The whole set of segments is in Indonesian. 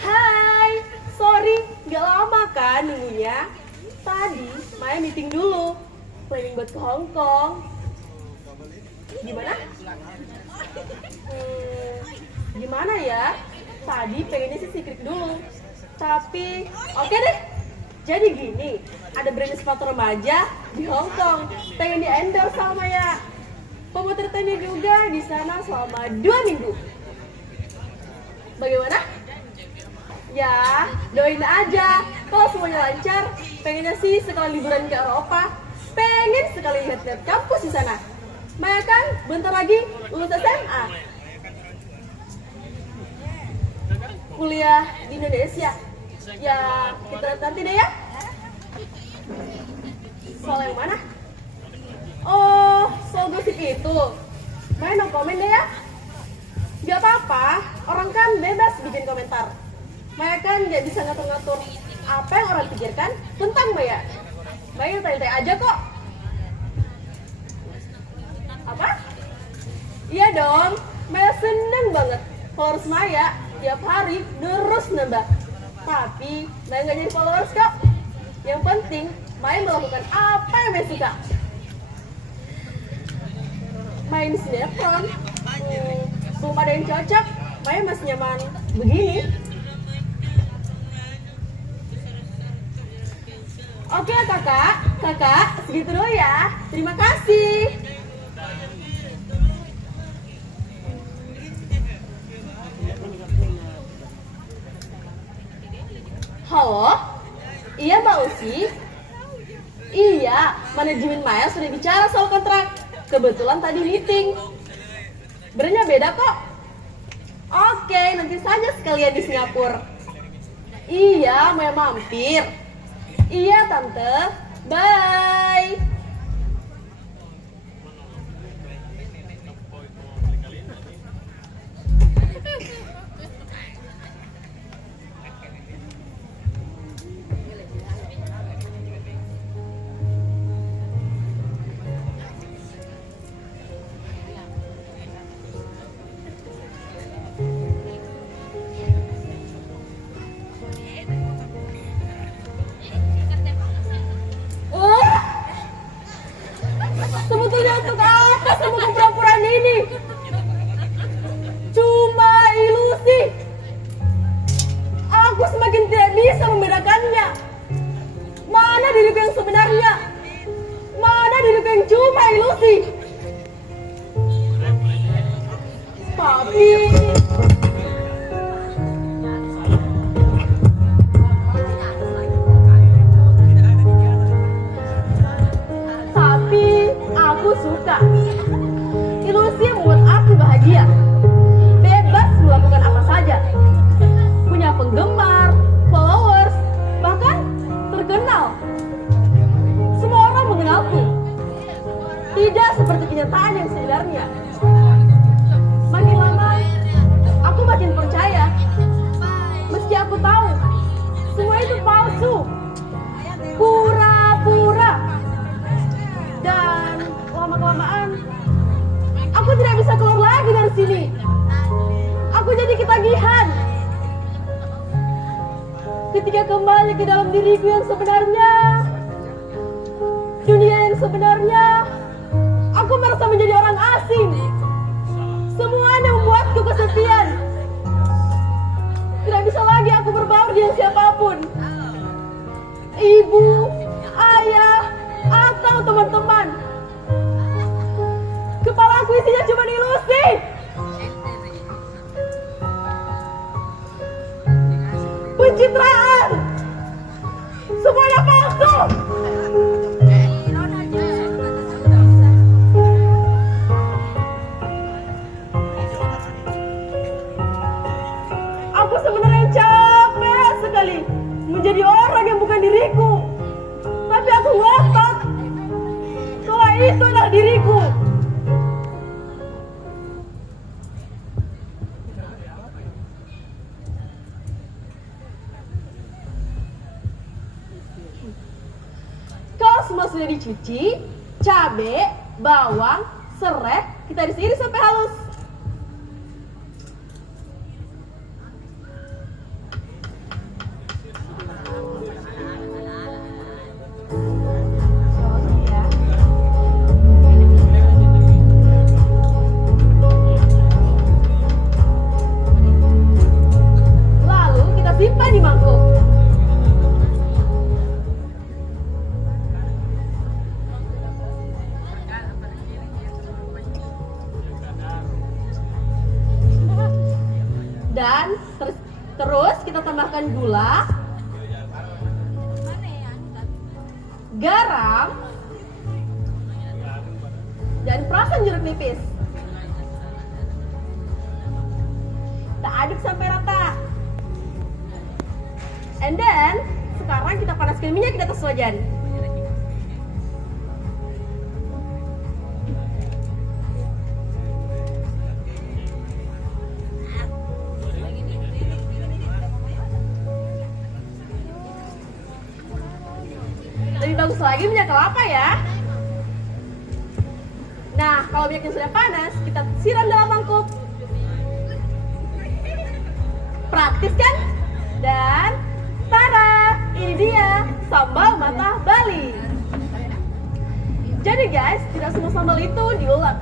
Hai, sorry, nggak lama kan nunggunya? Tadi Maya meeting dulu, planning buat ke Hong Kong. Gimana? Gimana ya? Tadi pengennya sih secret dulu, tapi oke deh. Jadi gini, ada brand sepatu remaja di Hong Kong, pengen di endorse sama Maya. Pemotretannya juga di sana selama 2 minggu. Bagaimana? Ya, doain aja. Kalau semuanya lancar, pengennya sih sekali liburan ke Eropa. Pengen sekali lihat-lihat kampus di sana. Maya kan bentar lagi lulus SMA. Kuliah di Indonesia. Ya, kita lihat nanti deh ya. Soal yang mana? Oh, soal gosip itu. Maya no komen deh ya. Gak apa-apa, orang kan bebas bikin komentar. Maya kan gak bisa ngatur-ngatur apa yang orang pikirkan tentang Maya. Maya tanya-tanya aja kok. Apa? Iya dong, Maya seneng banget. Followers Maya tiap hari terus nambah. Tapi Maya gak jadi followers kok. Yang penting Maya melakukan apa yang Maya suka. Main sinetron, belum ada yang cocok. Maya masih nyaman begini. Oke kakak, segitu dulu ya. Terima kasih. Halo? Iya Mbak Usi? Iya, manajemen Maya sudah bicara soal kontrak. Kebetulan tadi meeting. Brandnya beda kok. Oke, nanti saja sekalian di Singapura. Iya, Maya mampir. Iya tante, bye. Sebetulnya untuk apa semua kepura-puraan ini? Cuma ilusi. Aku semakin tidak bisa membedakannya. Mana diriku yang sebenarnya? Mana diriku yang cuma ilusi? Tapi aku suka. Ilusi yang membuat aku bahagia. Bebas melakukan apa saja. Punya penggemar, followers, bahkan terkenal. Semua orang mengenalku. Tidak seperti kenyataan yang sebenarnya. Makin lama, aku makin percaya. Meski aku tahu, semua itu palsu. Pura-pura. Dan lama-kelamaan, aku tidak bisa keluar lagi dari sini. Aku jadi ketagihan. Ketika kembali ke dalam diriku yang sebenarnya, dunia yang sebenarnya, aku merasa menjadi orang asing. Semuanya membuatku kesepian. Tidak bisa lagi aku berbaur dengan siapapun. Ibu, ayah, atau teman-teman. Kepala aku isinya cuma ilusi. Pencitraan. Semuanya palsu. Aku sebenarnya capek sekali menjadi orang yang bukan diriku. Tapi aku ngotot kalau itu adalah diriku. Kalau semua sudah dicuci, cabai, bawang, serai, kita iris-iris sampai halus. Dan terus kita tambahkan gula, garam, dan perasan jeruk nipis. Kita aduk sampai rata. And then sekarang kita panaskan minyak di atas wajan. Lebih bagus lagi minyak kelapa ya. Nah, kalau minyaknya sudah panas, kita siram dalam mangkuk. Praktis kan? Dan tada, ini dia sambal mata Bali. Jadi guys, tidak semua sambal itu diulek.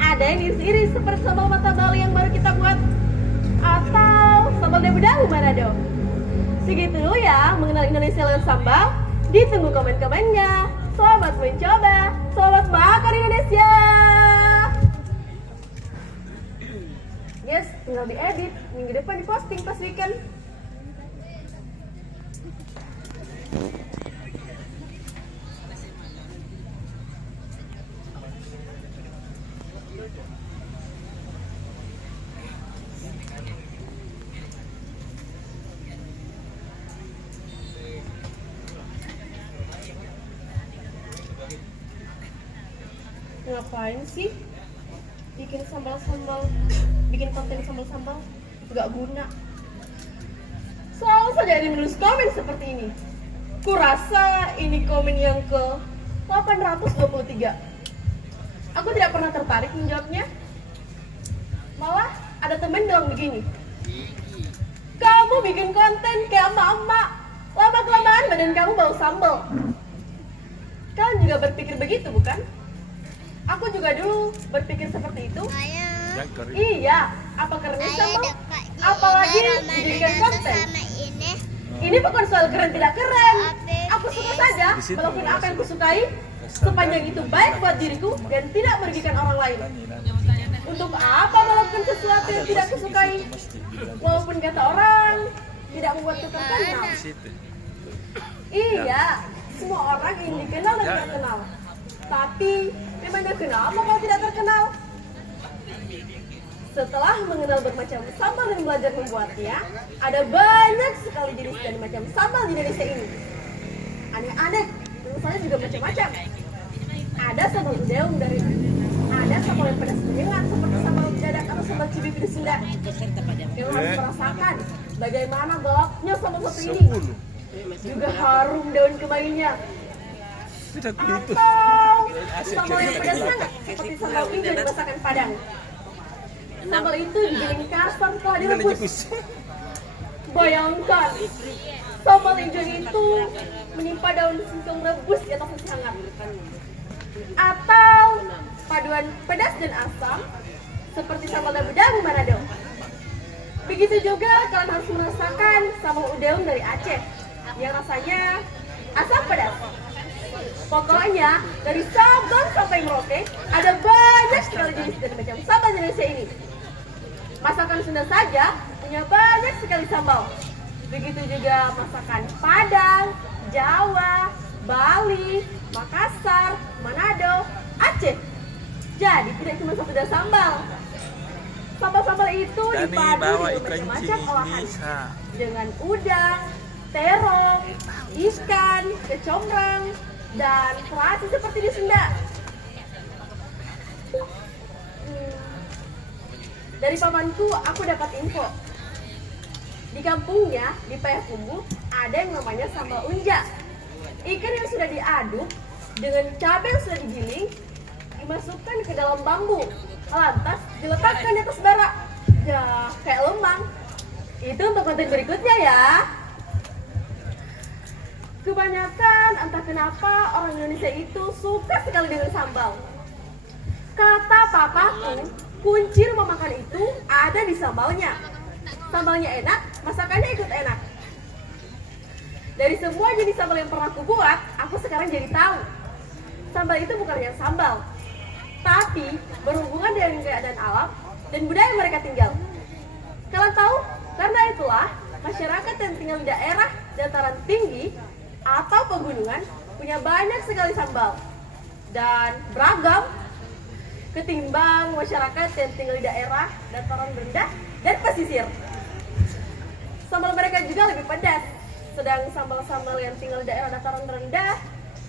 Ada yang diiris-iris seperti sambal mata Bali yang baru kita buat, atau sambal dabu-dabu Manado. Segitu dulu ya mengenal Indonesia lewat sambal. Ditunggu komen-komennya. Selamat mencoba, selamat makan Indonesia. Yes, tinggal diedit. Minggu depan diposting pas weekend. Ngapain sih bikin sambal-sambal, bikin konten sambal-sambal, gak guna. Selalu saja ada menulis komen seperti ini. Kurasa ini komen yang ke 823. Aku tidak pernah tertarik menjawabnya. Malah ada temen bilang begini, kamu bikin konten kayak emak-emak, lama-kelamaan badan kamu bau sambal. Kalian juga berpikir begitu bukan? Aku juga dulu berpikir seperti itu. Iya, apa karena sambal? Apalagi dijadikan konten. Ini bukan soal keren tidak keren. Aku suka saja melakukan apa yang kusukai, sepanjang itu baik buat diriku dan tidak merugikan orang lain. Untuk apa melakukan sesuatu yang tidak kusukai? Walaupun kata orang tidak membuatku terkenal. Iya, semua orang ingin dikenal dan terkenal. Tapi, memangnya kenapa kalau tidak terkenal? Setelah mengenal bermacam sambal dan belajar membuatnya, ada banyak sekali jenis dan macam sambal di Indonesia ini. Aneh-aneh, tentu saja juga macam-macam. Ada sambal udeung dari ada sambal yang pedas menyengat seperti sambal dadak atau sambal cibit di Sunda. Kamu harus merasakan bagaimana galaknya sambal satu ini. Juga harum daun kemanginya. Atau sambal yang pedas hangat seperti sambal hijau di masakan Padang. Sambal itu digiling kasar setelah direbus. Bayangkan, sambal hijau itu menimpa daun singkong rebus di atas nasi hangat. Atau paduan pedas dan asam seperti sambal dabu-dabu Manado. Begitu juga kalian harus merasakan sambal udeung dari Aceh yang rasanya asam pedas. Pokoknya dari Sabang sampai Merauke ada banyak sekali jenis dan macam sambal di Indonesia ini. Masakan Sunda saja punya banyak sekali sambal. Begitu juga masakan Padang, Jawa, Bali, Makassar, Manado, Aceh. Jadi tidak cuma satu dan sambal. Sambal-sambal itu dipadu dengan macam-macam olahan. Dengan udang, terong, ikan, kecombrang, dan terasi seperti di Sunda. Dari pamanku aku dapat info. Di kampungnya, di Payakumbuh, ada yang namanya sambal unja. Ikan yang sudah diaduk dengan cabai yang sudah digiling dimasukkan ke dalam bambu, lantas diletakkan di atas bara. Ya, kayak lemang. Itu untuk konten berikutnya ya. Kebanyakan entah kenapa orang Indonesia itu suka sekali dengan sambal. Kata papaku, kunci rumah makan itu ada di sambalnya. Sambalnya enak, masakannya ikut enak. Dari semua jenis sambal yang pernah aku buat, aku sekarang jadi tahu. Sambal itu bukan hanya sambal, tapi berhubungan dengan keadaan alam dan budaya mereka tinggal. Kalian tahu? Karena itulah masyarakat yang tinggal di daerah dataran tinggi atau pegunungan punya banyak sekali sambal dan beragam ketimbang masyarakat yang tinggal di daerah dataran rendah dan pesisir. Sambal mereka juga lebih pedas, sedang sambal-sambal yang tinggal di daerah dataran rendah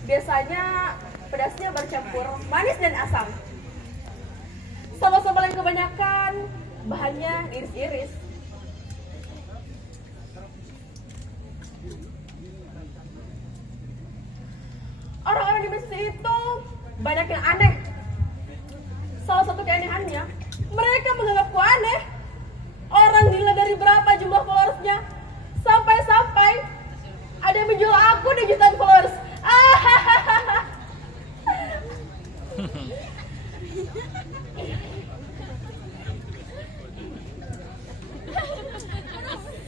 biasanya pedasnya bercampur manis dan asam. Sambal-sambal yang kebanyakan bahannya iris-iris. Orang-orang di bisnis itu banyak yang aneh. Salah satu keanehannya, mereka menganggapku aneh. Orang gila dari berapa jumlah followersnya, sampai-sampai ada yang menjual aku di jutaan followers.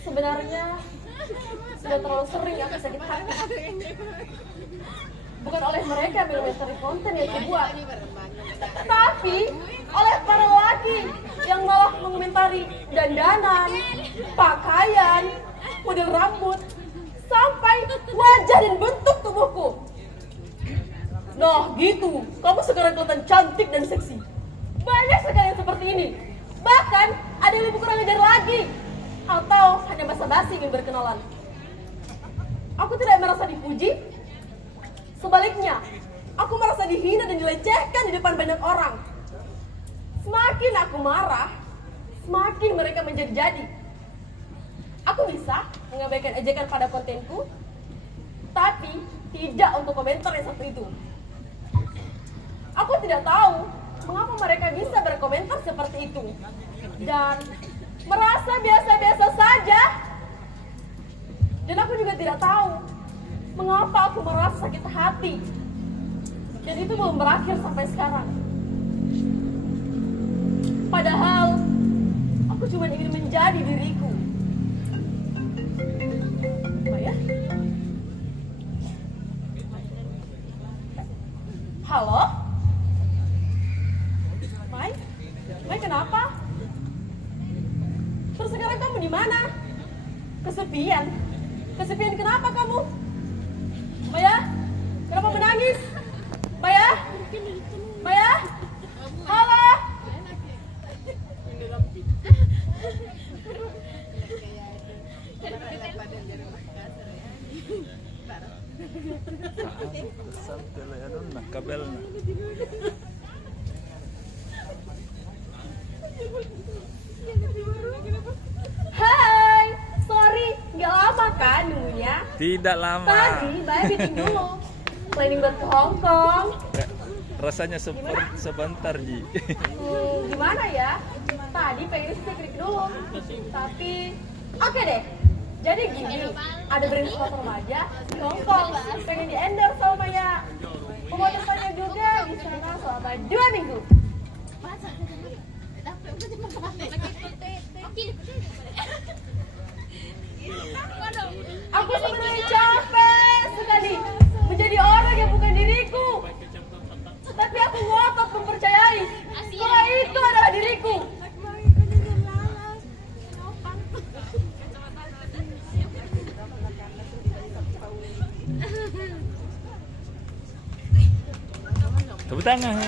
Sebenarnya sudah terlalu sering aku sakit hati. Bukan oleh mereka yang mencari konten yang dibuat, tapi oleh para lelaki yang malah mengomentari dandanan, pakaian, model rambut, sampai wajah dan bentuk tubuhku. Nah gitu, kamu sekarang kelihatan cantik dan seksi. Banyak sekali yang seperti ini. Bahkan ada yang lebih kurang ajar lagi, atau hanya basa-basi ingin berkenalan. Aku tidak merasa dipuji. Sebaliknya, aku merasa dihina dan dilecehkan di depan banyak orang. Semakin aku marah, semakin mereka menjadi-jadi. Aku bisa mengabaikan ejekan pada kontenku, tapi tidak untuk komentar yang satu itu. Aku tidak tahu mengapa mereka bisa berkomentar seperti itu dan merasa biasa-biasa saja. Dan aku juga tidak tahu mengapa aku merasa sakit hati. Dan itu belum berakhir sampai sekarang. Padahal aku cuma ingin menjadi diriku. Maya? Halo? Mai? Mai kenapa? Terus sekarang kamu di mana? Kesepian? Kesepian kenapa kamu? Maya? Kenapa menangis? Maya? Maya? Halo? Kabelnya. Hai, sorry, nggak lama kan nunggunya? Tidak lama. Tadi Mbak bikin dulu, planning buat ke Hong Kong. Rasanya sebentar, Ji. Gimana ya? Tadi pengen sih klik dulu, tapi oke deh. Jadi gini, ada brand sepatu remaja di Hong Kong, pengen di endorse sama Maya. Pemotretannya juga di sana selama 2 minggu. Aku sebenarnya capek sekali menjadi orang yang bukan diriku. Tapi aku ngotot mempercayai bahwa itu adalah diriku. Tepuk tangan.